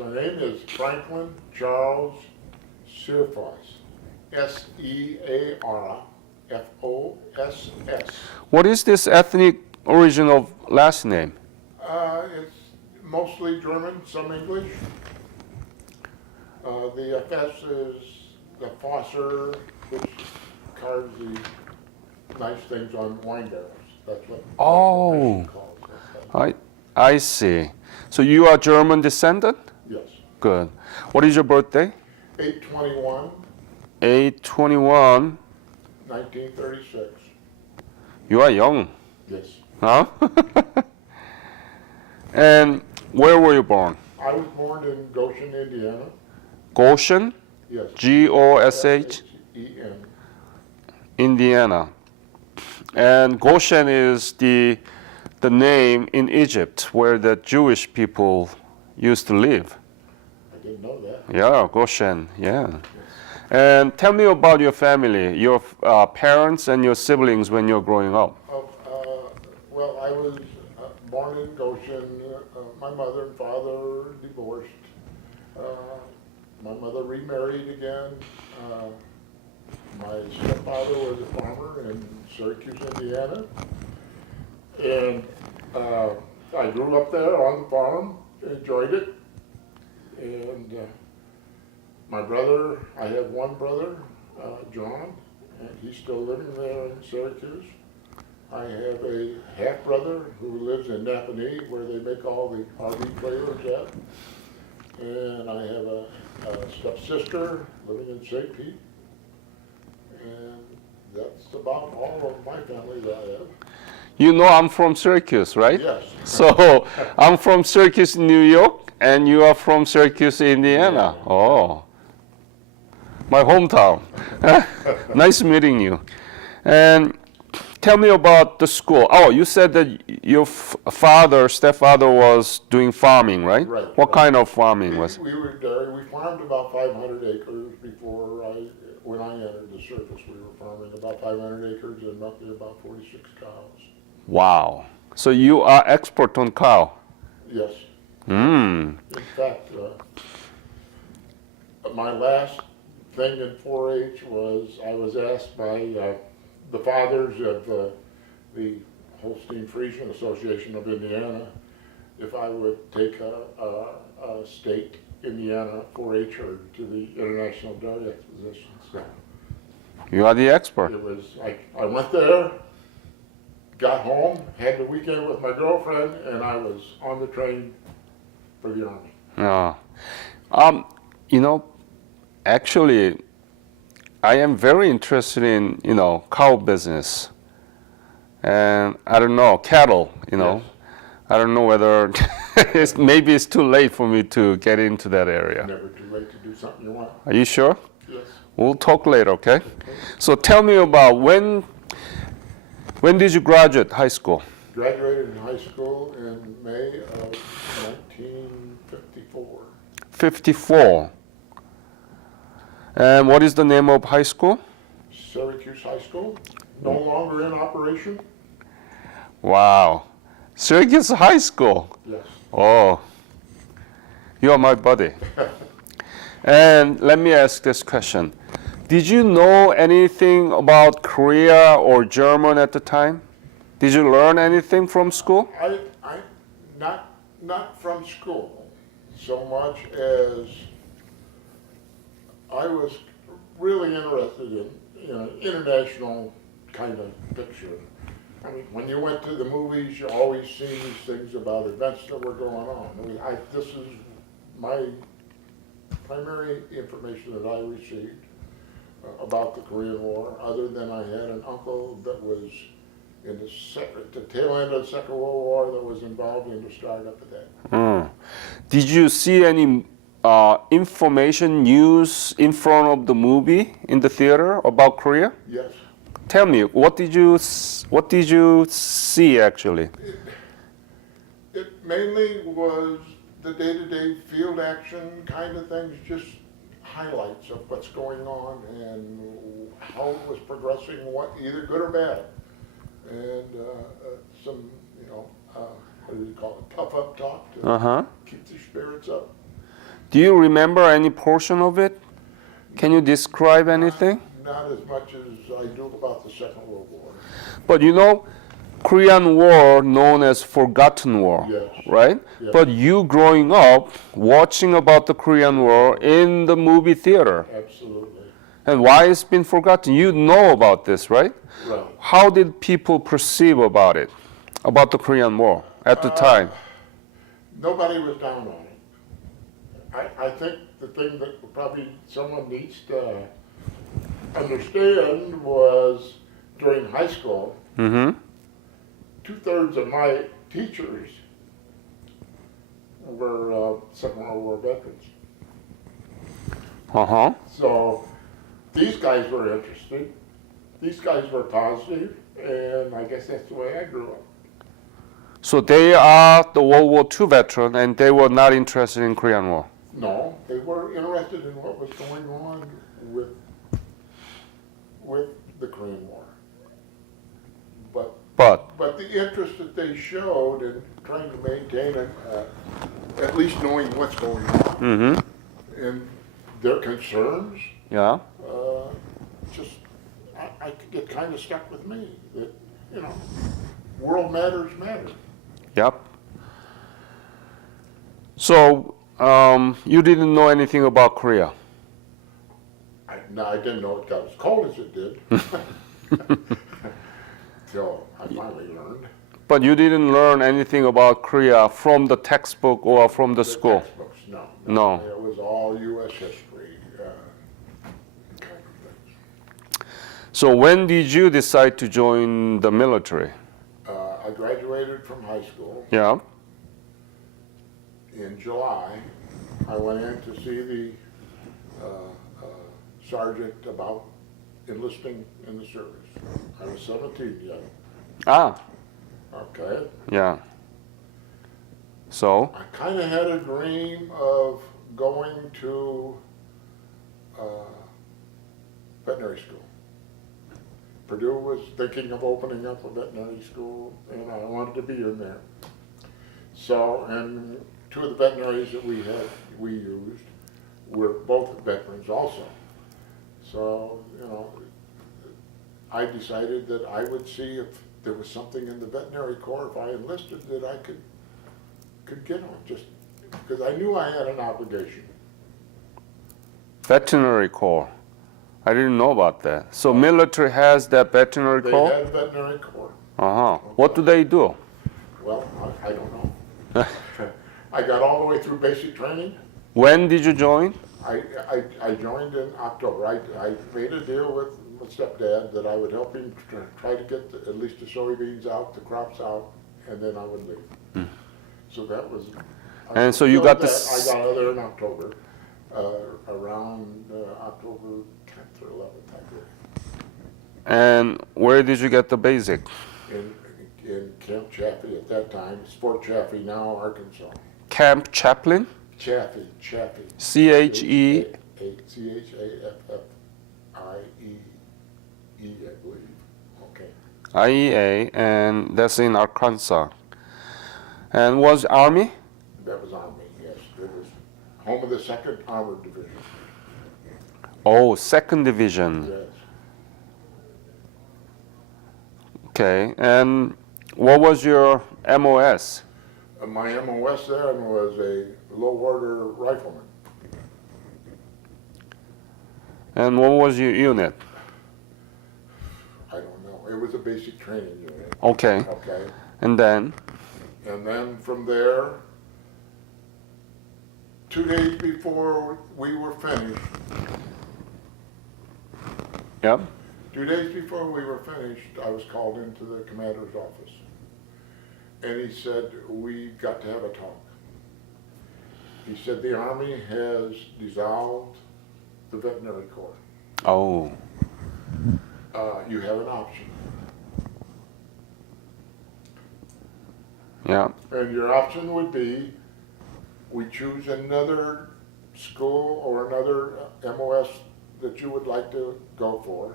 My name is Franklin Charles Searfoss. Searfoss. What is this ethnic origin of last name? It's mostly German, some English. The FS is the Fosser, which carves the nice things on wine barrels. That's what Oh, the calls it. I see. So you are German descendant? Yes. Good. What is your birthday? 8/21, 8/21. 1936. You are young, Yes. huh? And where were you born? I was born in Goshen, Indiana. Goshen? Yes. Gosh, Sen. Indiana. And Goshen is the name in Egypt where the Jewish people used to live. I didn't know that. Yeah, Goshen, yeah. And tell me about your family, your parents and your siblings when you're growing up. Well, I was born in Goshen. My mother and father divorced. My mother remarried again. My stepfather was a farmer in Syracuse, Indiana. And I grew up there on the farm, enjoyed it. And my brother, I have one brother, John, and he's still living there in Syracuse. I have a half-brother who lives in Napanee, where they make all the RV trailers at. And I have a stepsister living in St. Pete. And that's about all of my family that I have. You know I'm from Syracuse, right? Yes. So I'm from Syracuse, New York, and you are from Syracuse, Indiana. Yeah. Oh, my hometown. Nice meeting you. And tell me about the school. Oh, you said that your stepfather was doing farming, right? Right. What kind of farming was it? We were dairy. We farmed about 500 acres when I entered the service. We were farming about 500 acres and roughly about 46 cows. Wow. So you are expert on cow. Yes. Mm. In fact, my last thing in 4-H was I was asked by the fathers of the Holstein Friesian Association of Indiana if I would take a state Indiana 4-H herd to the International Dairy Expositions. So You are the expert. it was I went there, got home, had the weekend with my girlfriend, and I was on the train for the Army. Yeah. You know, actually, I am very interested in, cow business. And I don't know, cattle, Yes. I don't know whether maybe it's too late for me to get into that area. Never too late to do something you want. Are you sure? Yes. We'll talk later, okay? So tell me about when did you graduate high school? Graduated in high school in May of 1954. 54. And what is the name of high school? Syracuse High School, no longer in operation. Wow. Syracuse High School. Yes. Oh, you are my buddy. And let me ask this question. Did you know anything about Korea or German at the time? Did you learn anything from school? I not from school so much as I was really interested in international kind of picture. I mean, when you went to the movies, you always see these things about events that were going on. This is my primary information that I received about the Korean War, other than I had an uncle that was in the tail end of the Second World War that was involved in the startup of that. Did you see any information, news in front of the movie in the theater about Korea? Yes. Tell me, what did you see actually? It mainly was the day-to-day field action kind of things, just highlights of what's going on and how it was progressing, either good or bad. And some, what do you call it, puff-up talk to keep the spirits up. Do you remember any portion of it? Can you describe anything? Not as much as I do about the Second World War. But you know, Korean War known as Forgotten War, Yes. right? Yes. But you growing up watching about the Korean War in the movie theater. Absolutely. And why it's been forgotten? You know about this, right? Right. How did people perceive about it, about the Korean War at the time? Nobody was down on it. I think the thing that probably someone needs to understand was during high school, Mm-hmm. 2/3 of my teachers were Second World War veterans. Uh-huh. So these guys were interested. These guys were positive, and I guess that's the way I grew up. So they are the World War II veteran, and they were not interested in Korean War. No, they were interested in what was going on with the Korean War. But the interest that they showed in trying to maintain at least knowing what's going on Mm-hmm. and their concerns, Yeah. just I could get kind of stuck with me that, you know, world matters matter. Yep. So you didn't know anything about Korea. I didn't know it got as cold as it did. Till I finally learned. But you didn't learn anything about Korea from the textbook or from the school? Textbooks, no. No. It was all U.S. history kind of things. So when did you decide to join the military? I graduated from high school Yeah. in July. I went in to see the sergeant about enlisting in the service. I was 17 yet. Ah, Okay. yeah. So, I kind of had a dream of going to veterinary school. Purdue was thinking of opening up a veterinary school, and I wanted to be in there. So, and two of the veterinaries that we used were both veterans also. So, you know, I decided that I would see if there was something in the veterinary corps, if I enlisted, that I could get on, just because I knew I had an obligation. veterinary corps. I didn't know about that. So military has that veterinary They corps? had a veterinary corps. Uh-huh. What do they do? Well, I don't know. I got all the way through basic training. When did you join? I joined in October. I made a deal with my stepdad that I would help him try to get at least the soybeans out, the crops out, and then I would leave. So that was. And so you got that, this. I got out there in October, around October 10th or 11th, I believe, And where did you get the basic? in Camp Chaffee at that time, Sport Chaffee, now Arkansas. Camp Chaplain? Chaffee. C-H-E. C-H-A-F-F-I-E-E, I believe. Okay. IEA, and that's in Arkansas. And was Army? That was Army, yes. It was home of the 2nd Armored Division. Oh, 2nd Division. Yes. Okay, and what was your MOS? My MOS then was a low order rifleman. And what was your unit? I don't know. It was a basic training unit. Okay, Okay. and then? And then from there, 2 days before we were finished, Yep. 2 days before we were finished, I was called into the commander's office. And he said, we got to have a talk. He said, the Army has dissolved the veterinary corps. Oh, You have an option. yeah. And your option would be, we choose another school or another MOS that you would like to go for,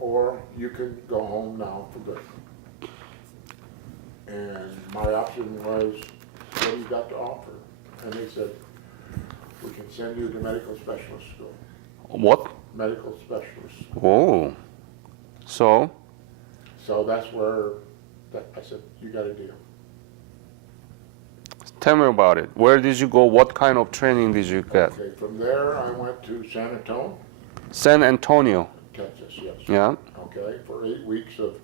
or you can go home now for good. And my option was, what do you got to offer? And they said, We can send you to medical specialist school. What? Medical specialist. Oh. So, So that's where I said, you got a deal. tell me about it. Where did you go? What kind of training did you get? Okay, from there I went to San Antonio, San Antonio. Texas, yes. Yeah. Okay, for 8 weeks of,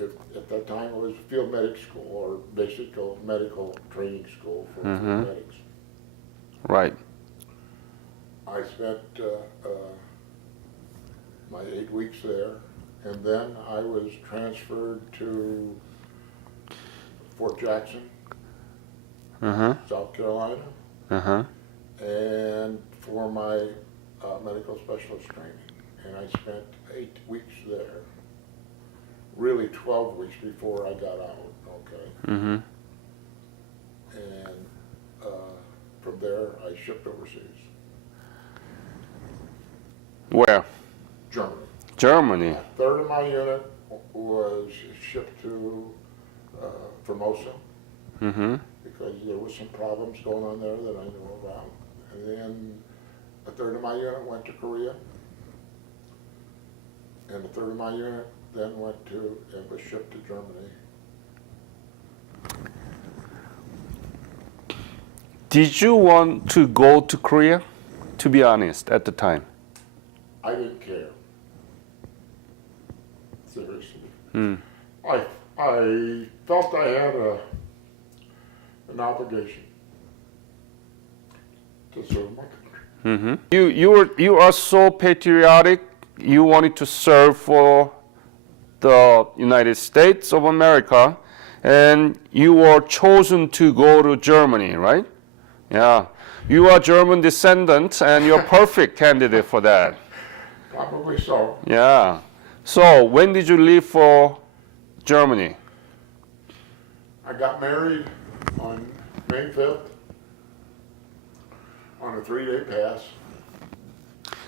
at that time it was field medic school or basic medical training school for field medics. Right. I spent my 8 weeks there, and then I was transferred to Fort Jackson, South Carolina, and for my medical specialist training. And I spent 8 weeks there, really 12 weeks before I got out, okay? And from there, I shipped overseas. Where? Germany. Germany. A third of my unit was shipped to Formosa because there was some problems going on there that I knew about. And then a third of my unit went to Korea. And a third of my unit then went to and was shipped to Germany. Did you want to go to Korea? To be honest, at the time. I didn't care. Seriously. I felt I had an obligation to serve my country. You are so patriotic. You wanted to serve for the United States of America, and you were chosen to go to Germany, right? Yeah. You are German descendant, and you're perfect candidate for that. Probably so. Yeah. So when did you leave for Germany? I got married on May 5th on a 3-day pass.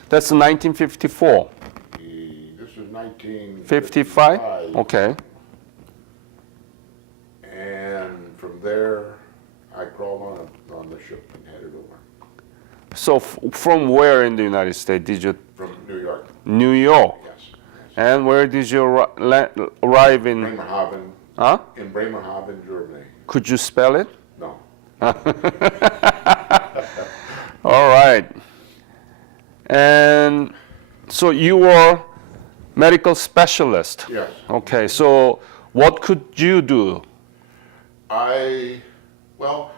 That's 1954. This is 1955. 55? Okay. And from there, I crawled on the ship and headed over. So from where in the United States did you? From New York. New York. Yes. And where did you arrive in? Bremerhaven. Huh? In Bremerhaven, Germany. Could you spell it? No. All right. And so you were medical specialist. Yes. Okay. So what could you do? Well,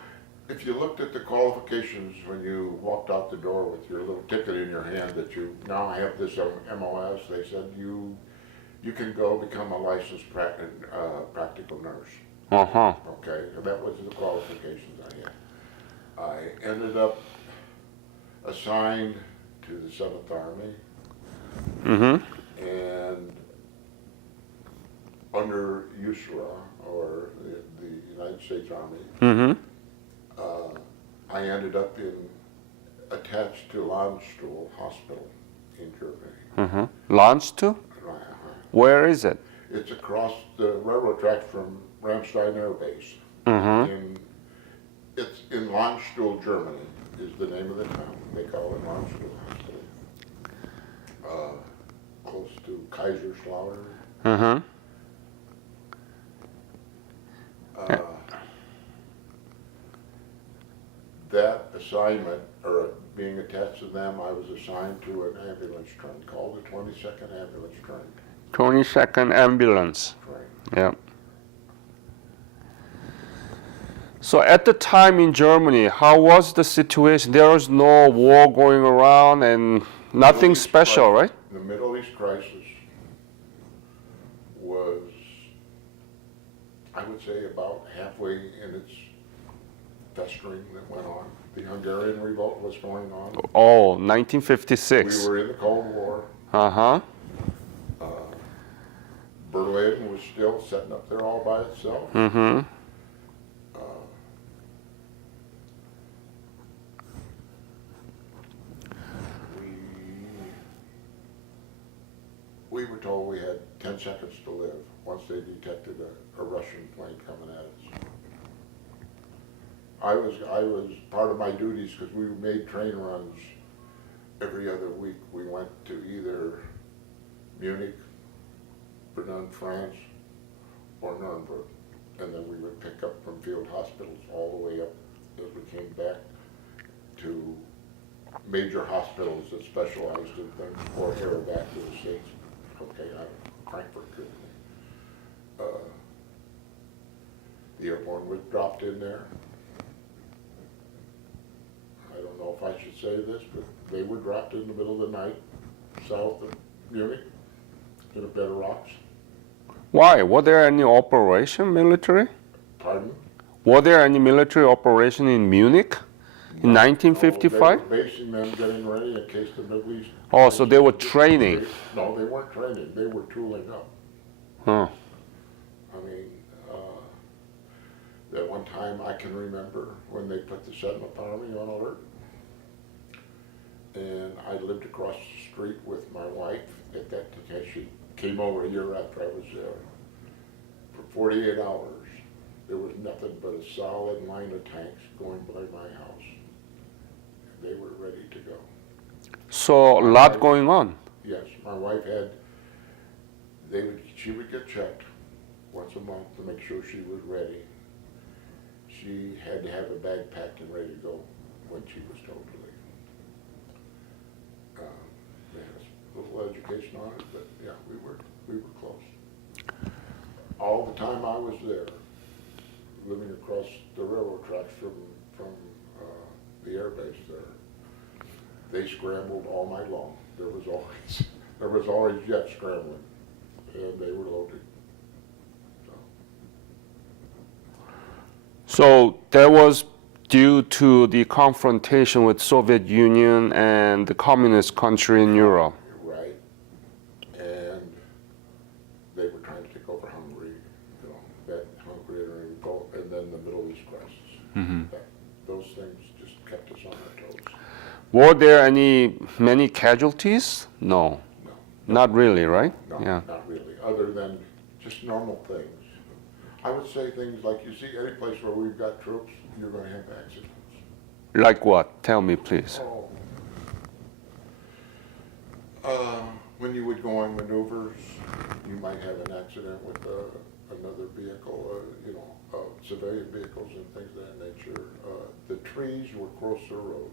if you looked at the qualifications when you walked out the door with your little ticket in your hand that you now have this MOS, they said you can go become a licensed practical nurse. Okay, and that was the qualifications I had. I ended up assigned to the 7th Army, and under USRA, or the United States Army, I ended up attached to Landstuhl Hospital in Germany. Landstuhl? Where is it? It's across the railroad tracks from Ramstein Air Base. It's in Landstuhl, Germany, is the name of the town. They call it Landstuhl Hospital. Close to Kaiserslautern. That assignment, or being attached to them, I was assigned to an ambulance train called the 22nd Ambulance Train. 22nd Ambulance. Yeah. So at the time in Germany, how was the situation? There was no war going around and nothing special, right? The Middle East crisis was, I would say, about halfway in its festering that went on. The Hungarian revolt was going on. Oh, 1956. We were in the Cold War. Berlin was still sitting up there all by itself. We were told we had 10 seconds to live once they detected a Russian plane coming at us. I was part of my duties, because we made train runs every other week. We went to either Munich, Verdun, France, or Nuremberg. And then we would pick up from field hospitals all the way up as we came back to major hospitals that specialized in things, or air back to the States. Okay, out of Frankfurt. The airborne was dropped in there. I don't know if I should say this, but they were dropped in the middle of the night, south of Munich, in a bed of rocks. Why? Were there any operation military? Pardon? Were there any military operation in Munich in 1955? No, they were basing them, getting ready in case the Middle East. Oh, so they were training. No, they weren't training. They were tooling up. Huh. I mean, that one time I can remember when they put the 7th Army on alert. And I lived across the street with my wife at that time. She came over a year after I was there. For 48 hours, there was nothing but a solid line of tanks going by my house. They were ready to go. So a lot going on. Yes, my wife she would get checked once a month to make sure she was ready. She had to have a bag packed and ready to go when she was told to leave. They had a little education on it, but yeah, we were close. All the time I was there, living across the railroad tracks from the air base there, they scrambled all night long. There was always jets scrambling, and they were loaded. So that was due to the confrontation with Soviet Union and the communist country in Europe. Right. And they were trying to take over Hungary, that Hungary and then the Middle East crisis. Mm-hmm. Those things just kept us on our toes. Were there many casualties? No. No. Not really, right? No, Yeah. not really, other than just normal things. I would say things like, you see, any place where we've got troops, you're going to have accidents. Like what? Tell me, please. When you would go on maneuvers, you might have an accident with another vehicle, civilian vehicles and things of that nature. The trees were close to the road.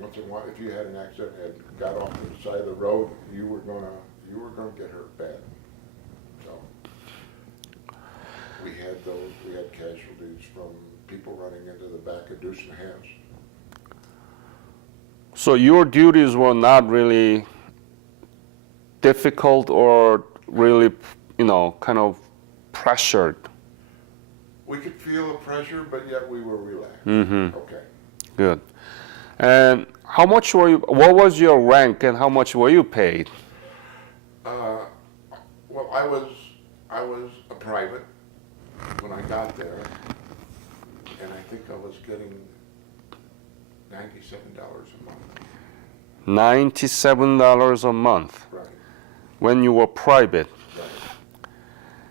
Once in a while, if you had an accident and got off to the side of the road, you were gonna get hurt bad. So we had casualties from people running into the back of Deuce and Hands. So your duties were not really difficult or really, kind of pressured. We could feel the pressure, but yet we were relaxed. Mm-hmm. Okay. Good. And how much what was your rank and how much were you paid? Well, I was a private when I got there, and I think I was getting $97 a month. $97 a month. Right. When you were private. Right.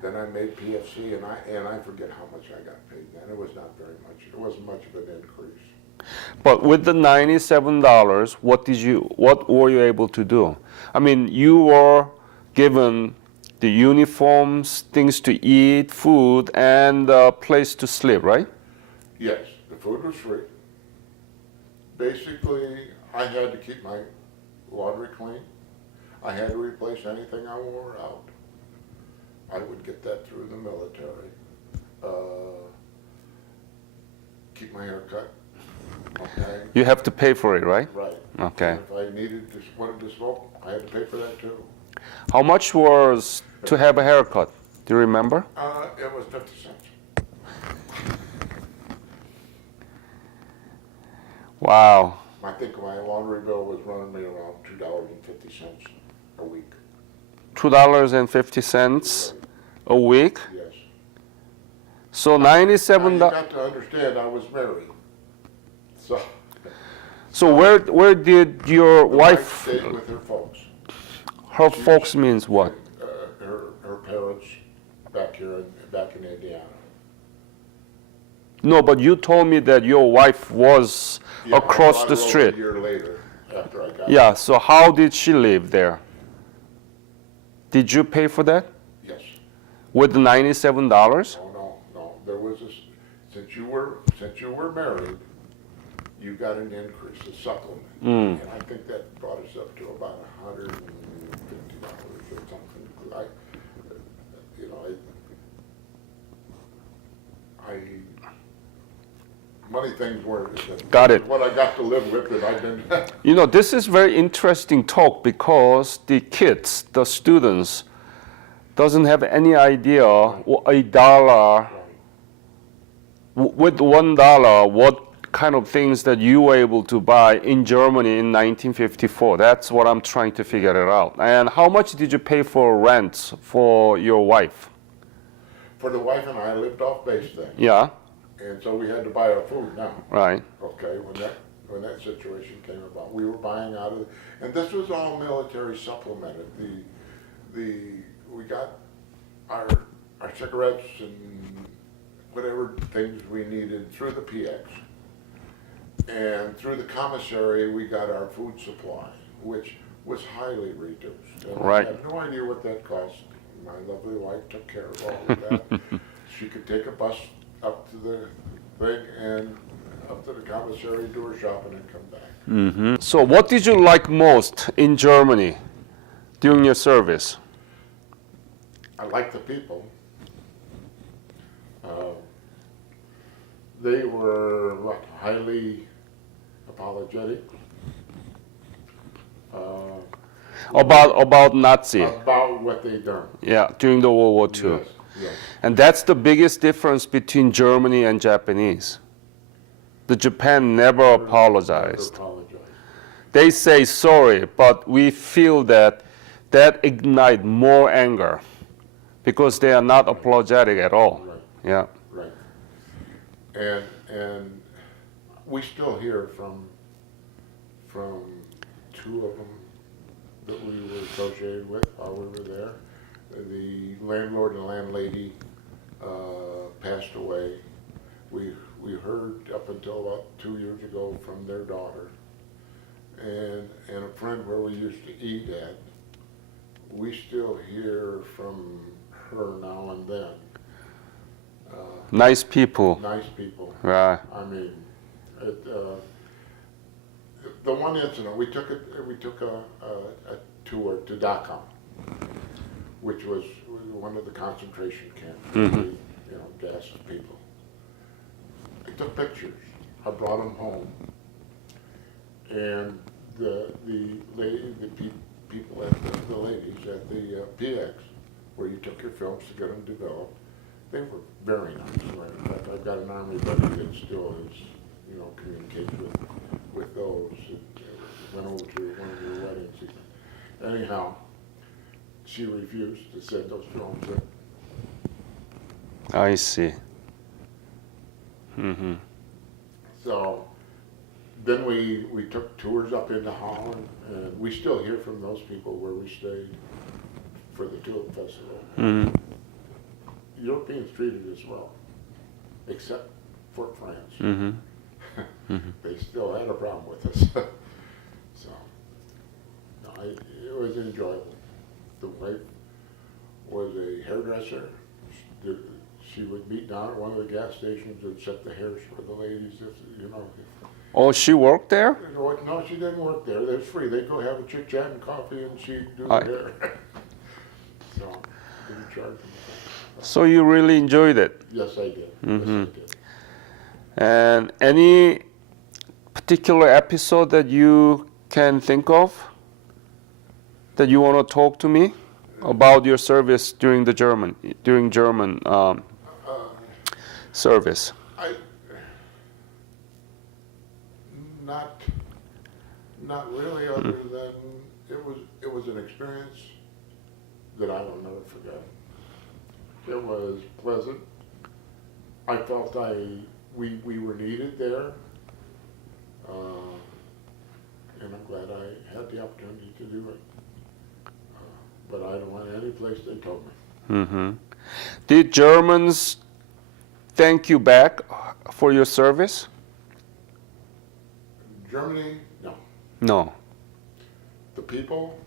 Then I made PFC, and I forget how much I got paid then. It was not very much. It wasn't much of an increase. But with the $97, what were you able to do? I mean, you were given the uniforms, things to eat, food, and a place to sleep, right? Yes, the food was free. Basically, I had to keep my laundry clean. I had to replace anything I wore out. I would get that through the military. Keep my hair cut. Okay. You have to pay for it, right? Right. Okay. And if I wanted to smoke, I had to pay for that too. How much was to have a haircut? Do you remember? It was 50 cents. Wow. I think my laundry bill was running me around $2.50 a week. $2.50 a week? Yes. So Now, $97. you got to understand, I was married. So where did your wife? stayed with her folks. Her folks means what? Her parents back here in back in Indiana. No, but you told me that your wife was Yeah, across I the brought her street. over a year later after I got Yeah, so how did she live there? Did you pay for that? Yes. With the $97? No. There was a, since you were married, you got an increase, a supplement. And I think that brought us up to about $150 or something. You know, money things weren't. Got it. What I got to live with that I didn't. You know, this is very interesting talk because the kids, the students, doesn't have any idea a dollar, with $1, what kind of things that you were able to buy in Germany in 1954. That's what I'm trying to figure it out. And how much did you pay for rent for your wife? For the wife and I lived off base then. Yeah, And so we had to buy our food now. right. Okay, when that situation came about, we were buying out of, and this was all military supplemented. We got our cigarettes and whatever things we needed through the PX. And through the commissary, we got our food supply, which was highly reduced. And Right. I have no idea what that cost. My lovely wife took care of all of that. She could take a bus up to the thing and up to the commissary, do her shopping, and come back. So what did you like most in Germany during your service? I like the people. They were highly apologetic About Nazi, about what they done. yeah, during the World War II. Yes, yes. And that's the biggest difference between Germany and Japanese. The Japan never apologized. Never apologized. They say sorry, but we feel that ignite more anger because they are not apologetic at all. Right. Yeah. Right. And we still hear from two of them that we were associated with while we were there. The landlord and landlady passed away. We heard up until about 2 years ago from their daughter. And a friend where we used to eat at, we still hear from her now and then. Nice people. Nice people. Right. I mean, the one incident we took a tour to Dachau, which was one of the concentration camps. You know, gassed people. I took pictures. I brought them home, and the people at the ladies at the PX, where you took your films to get them developed, they were very nice. Right? In fact, I've got an Army buddy that still is, you know, communicates with those. And went over to one of your weddings. Anyhow, she refused to send those films in. I see. So then we took tours up into Holland, and we still hear from those people where we stayed for the Tulip Festival. Europeans treated us well, except for France. They still had a problem with us. So, no, it was enjoyable. The wife was a hairdresser. She would meet down at one of the gas stations and set the hairs for the ladies, you know. Oh, she worked there? No, she didn't work there. It was free. They'd go have a chit chat and coffee, and she'd do the hair. So, didn't charge them. So you really enjoyed it? Yes, I did. Yes, I did. And any particular episode that you can think of that you want to talk to me about your service during German service? Not really, other than it was an experience that I will never forget. It was pleasant. I felt we were needed there, and I'm glad I had the opportunity to do it. But I don't want any place they told me. Did Germans thank you back for your service? Germany, no. No. The people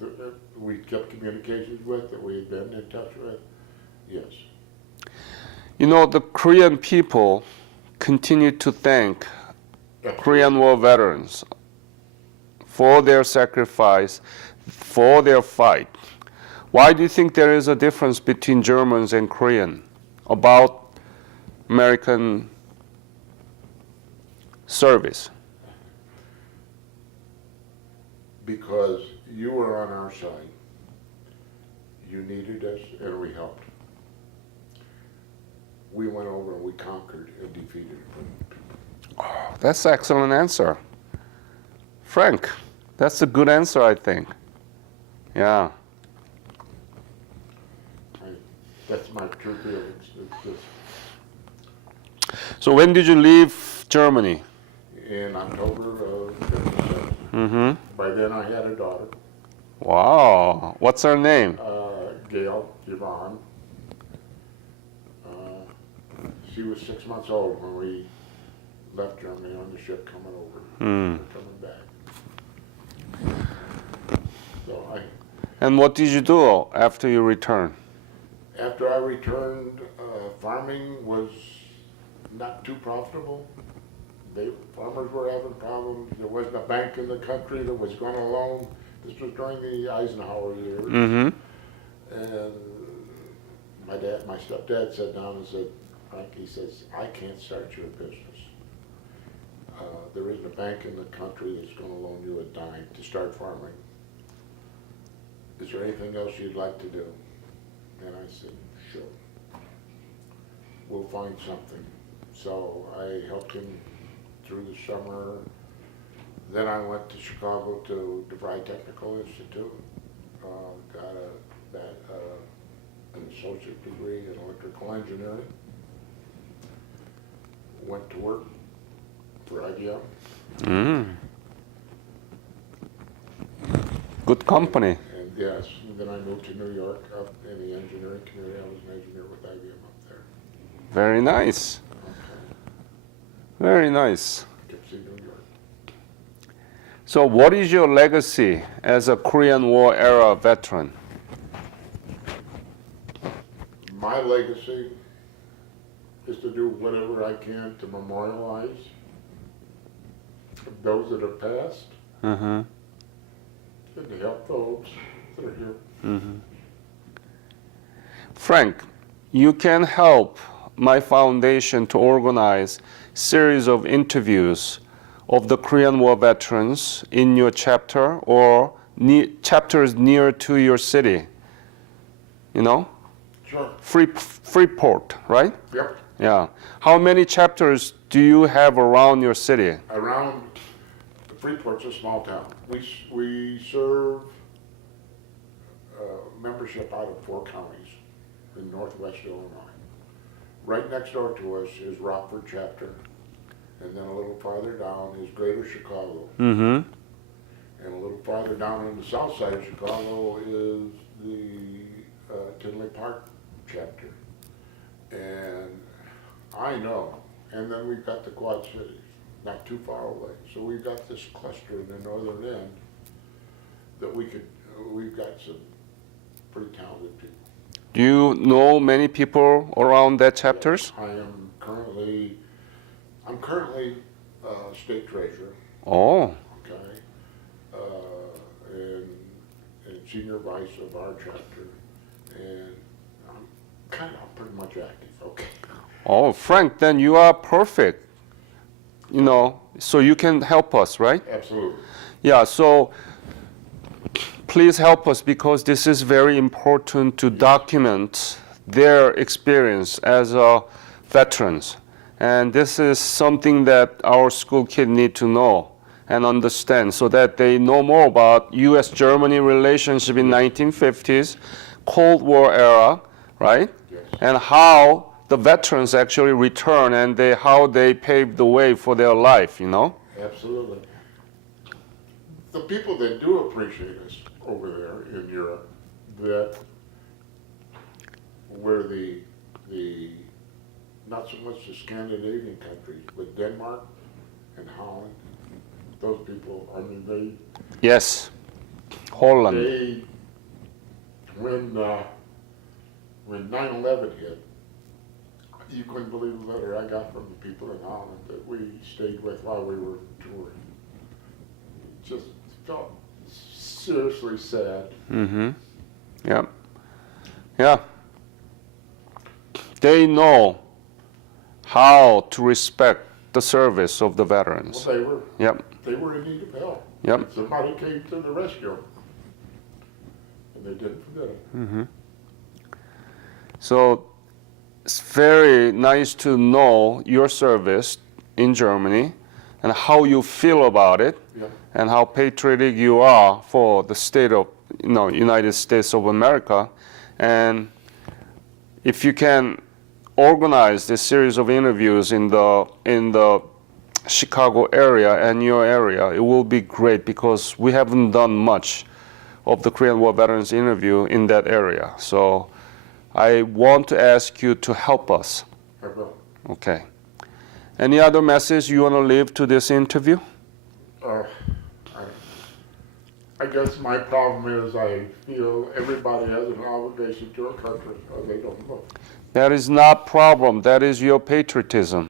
that we kept communications with, that we had been in touch with, yes. You know, the Korean people continue to thank Korean War veterans for their sacrifice, for their fight. Why do you think there is a difference between Germans and Korean about American service? Because you were on our side. You needed us and we helped. We went over and we conquered and defeated them. That's an excellent answer. Frank, that's a good answer, I think. Yeah. That's my true feelings. It's So when did you leave Germany? in October of 1977. By then I had a daughter, Wow. What's her name? Gail Yvonne. She was 6 months old when we left Germany on the ship coming over, coming back. So And what did you do after you returned? after I returned, farming was not too profitable. Farmers were having problems. There wasn't a bank in the country that was going to loan. This was during the Eisenhower years. And my stepdad sat down and said, Frank, he says, I can't start you a business. There isn't a bank in the country that's going to loan you a dime to start farming. Is there anything else you'd like to do? And I said, sure. We'll find something. So I helped him through the summer. Then I went to Chicago to DeVry Technical Institute. Got an associate degree in electrical engineering. Went to work for IBM. Good company. And yes, and then I moved to New York up in the engineering community. I was an engineer with IBM up there. Very nice. Very nice. Poughkeepsie, New York. So what is your legacy as a Korean War era veteran? My legacy is to do whatever I can to memorialize those that have passed and to help those that are here. Frank, you can help my foundation to organize series of interviews of the Korean War veterans in your chapter or chapters near to your city. You know? Sure. Freeport, right? Yep. Yeah. How many chapters do you have around your city? Around Freeport's a small town. We serve membership out of 4 counties in northwest Illinois. Right next door to us is Rockford chapter, and then a little farther down is Greater Chicago. And a little farther down on the south side of Chicago is the Tinley Park chapter. And I know, and then we've got the Quad Cities, not too far away. So we've got this cluster in the northern end that we've got some pretty talented people. Do you know many people around that chapters? Yes, I'm currently state treasurer, Oh, okay, and senior vice of our chapter, and I'm pretty much active, okay. oh, Frank, then you are perfect. You know, so you can help us, right? Absolutely. Yeah, so please help us because this is very important to document their experience as veterans. And this is something that our school kids need to know and understand so that they know more about U.S.-Germany relationship in 1950s, Cold War era, right? Yes. And how the veterans actually return and how they paved the way for their life, you know? Absolutely. The people that do appreciate us over there in Europe, that where the, not so much the Scandinavian countries, but Denmark and Holland, those people, I mean, Yes. Holland. they, when 9/11 hit, you couldn't believe the letter I got from the people in Holland that we stayed with while we were touring. Just felt seriously sad. Mm-hmm. Yeah. Yeah. They know how to respect the service of the veterans. Well, Yep. they were in need of help. Yep. Somebody came to the rescue, and they didn't forget it. Mm-hmm. So it's very nice to know your service in Germany and how you feel about it Yeah. and how patriotic you are for the state of, United States of America. And if you can organize this series of interviews in the Chicago area and your area, it will be great because we haven't done much of the Korean War veterans interview in that area. So I want to ask you to help us. I will. Okay. Any other message you want to leave to this interview? I guess my problem is I feel everybody has an obligation to a country, or they don't look. That is not problem. That is your patriotism.